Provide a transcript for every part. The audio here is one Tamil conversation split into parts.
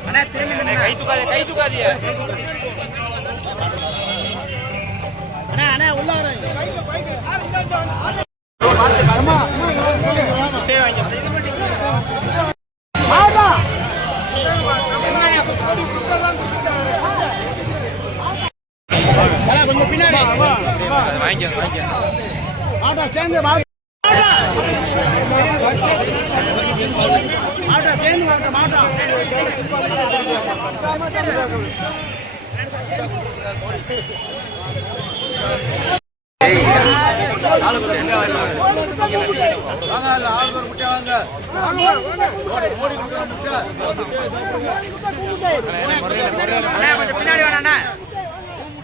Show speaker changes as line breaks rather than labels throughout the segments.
அண்ணா திரும்பி நின்னு.
கை தூக்காதே கை தூக்காதீங்க
கொஞ்சம் பின்னாடி.
வாங்கிக்க வாங்கிக்க
மாட்டா சேர்ந்து மாட்டா மாட்டா சேர்ந்து மாட்டா மாட்டா. பின்னாடி வேணா
முறையில.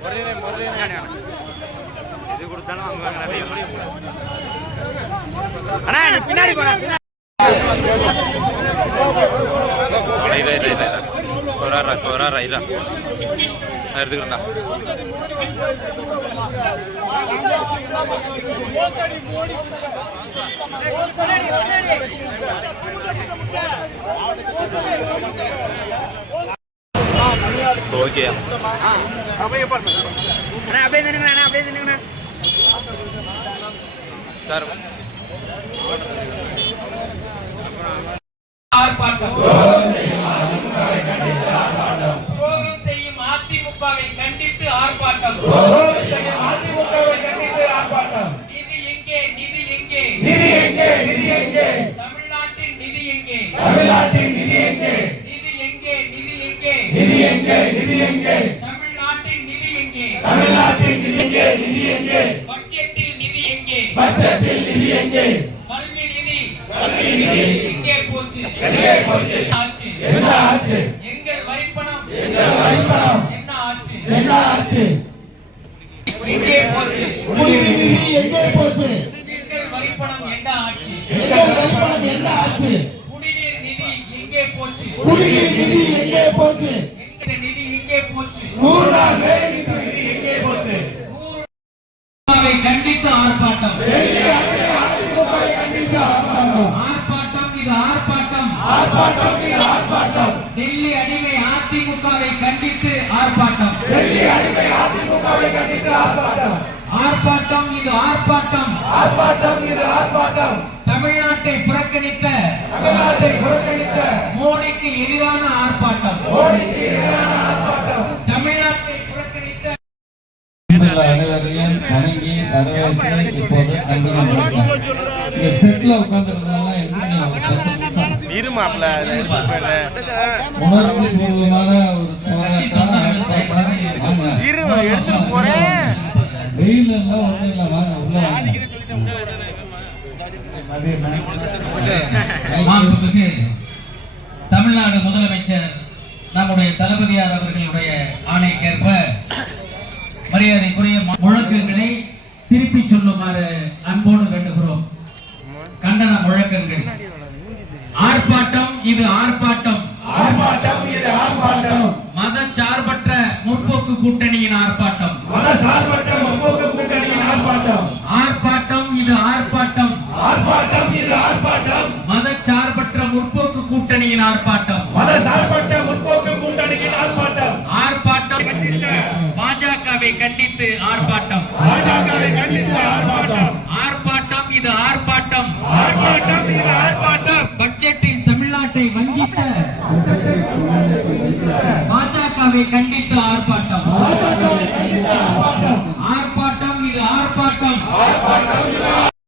முறையில
இது கொடுத்தாலும் வாங்குவாங்க நிறைய முடியும். அண்ணா பின்னாடி போனா
இல்ல இல்ல இல்ல கொராரா எடுத்துக்கிறேன்டா. ஓகே.
அப்படியே நின்னுங்க அண்ணா அப்படியே
சார்
துரோகம் செய்யும் அதிமுகவை கண்டித்து ஆர்ப்பாட்டம். நிதி எங்கே நிதி எங்கே? நிதி எங்கே? நிதி எங்கே தமிழ்நாட்டின் நிதி எங்கே? தமிழ்நாட்டின் நிதி எங்கே? நிதி எங்கே? நிதி எங்கே நிதி எங்கே? நிதி எங்கே? தமிழ்நாட்டின் நிதி எங்கே? தமிழ்நாட்டின் நிதி எங்கே? நிதி எங்கே நிதி எங்கே கல்வி நிதி கல்வி நிதி எங்கே போச்சு? எங்கே போச்சு? ஆச்சு? என்ன ஆச்சு? எங்கள் வரிப்பணம். எங்கள் வரிப்பணம். என்ன ஆச்சு? என்ன ஆச்சு? எங்கே போச்சு?
நிதி எங்கே போச்சு?
எங்கள் வரிப்பணம் என்ன ஆச்சு?
எங்கள் வரிப்பணம் என்ன ஆச்சு?
குடிநீர் நிதி எங்கே போச்சு?
குடிநீர் நிதி எங்கே போச்சு?
எங்கள் நிதி எங்கே போச்சு?
நூறு நாள் வேலை நிதி எங்கே போச்சு?
நூறு கண்டித்து ஆர்ப்பாட்டம்.
கண்டித்து ஆர்ப்பாட்டம்.
ஆர்ப்பாட்டம் இது ஆர்ப்பாட்டம்.
ஆர்ப்பாட்டம் இது ஆர்ப்பாட்டம்
தமிழ்நாட்டை புறக்கணித்த
தமிழ்நாட்டை புறக்கணித்த
மோடிக்கு எதிரான ஆர்ப்பாட்டம்.
மோடிக்கு எதிரான ஆர்ப்பாட்டம்
தமிழ்நாட்டை புறக்கணித்த
அனைவரையும் வணங்கி வரவேற்று இப்போது நன்றி. இந்த செட்ல உட்கார்ந்து
எடுத்துட்டு போறேன்
வெயில் எல்லாம் ஒண்ணும் இல்ல வாங்க உள்ள
தமிழ்நாடு முதலமைச்சர் நம்முடைய தளபதியார் அவர்களுடைய ஆணைக்கேற்ப மரியாதைக்குரிய முழக்கங்களை திருப்பி சொல்லுமாறு அன்போடு வேண்டுகிறோம். கண்டன முழக்கங்கள். ஆர்ப்பாட்டம் இது ஆர்ப்பாட்டம்.
ஆர்ப்பாட்டம் இது ஆர்ப்பாட்டம்.
மதச்சார்பற்ற முற்போக்கு கூட்டணியின் ஆர்ப்பாட்டம்.
மதசார்பற்ற முற்போக்கு கூட்டணியின் ஆர்ப்பாட்டம்.
ஆர்ப்பாட்டம் இது ஆர்ப்பாட்டம்.
ஆர்ப்பாட்டம் இது ஆர்ப்பாட்டம்.
மதச்சார்பற்ற முற்போக்கு கூட்டணியின் ஆர்ப்பாட்டம்.
மதசார்பற்ற முற்போக்கு கூட்டணியின் ஆர்ப்பாட்டம்.
ஆர்ப்பாட்டம் பாஜகவை கண்டித்து ஆர்ப்பாட்டம்.
பாஜகவை கண்டித்து ஆர்ப்பாட்டம்.
ஆர்ப்பாட்டம் இது ஆர்ப்பாட்டம்.
ஆர்ப்பாட்டம் இது ஆர்ப்பாட்டம்.
பட்ஜெட்டில் தமிழ்நாட்டை வஞ்சித்த
பாஜகவை கண்டித்து ஆர்ப்பாட்டம்.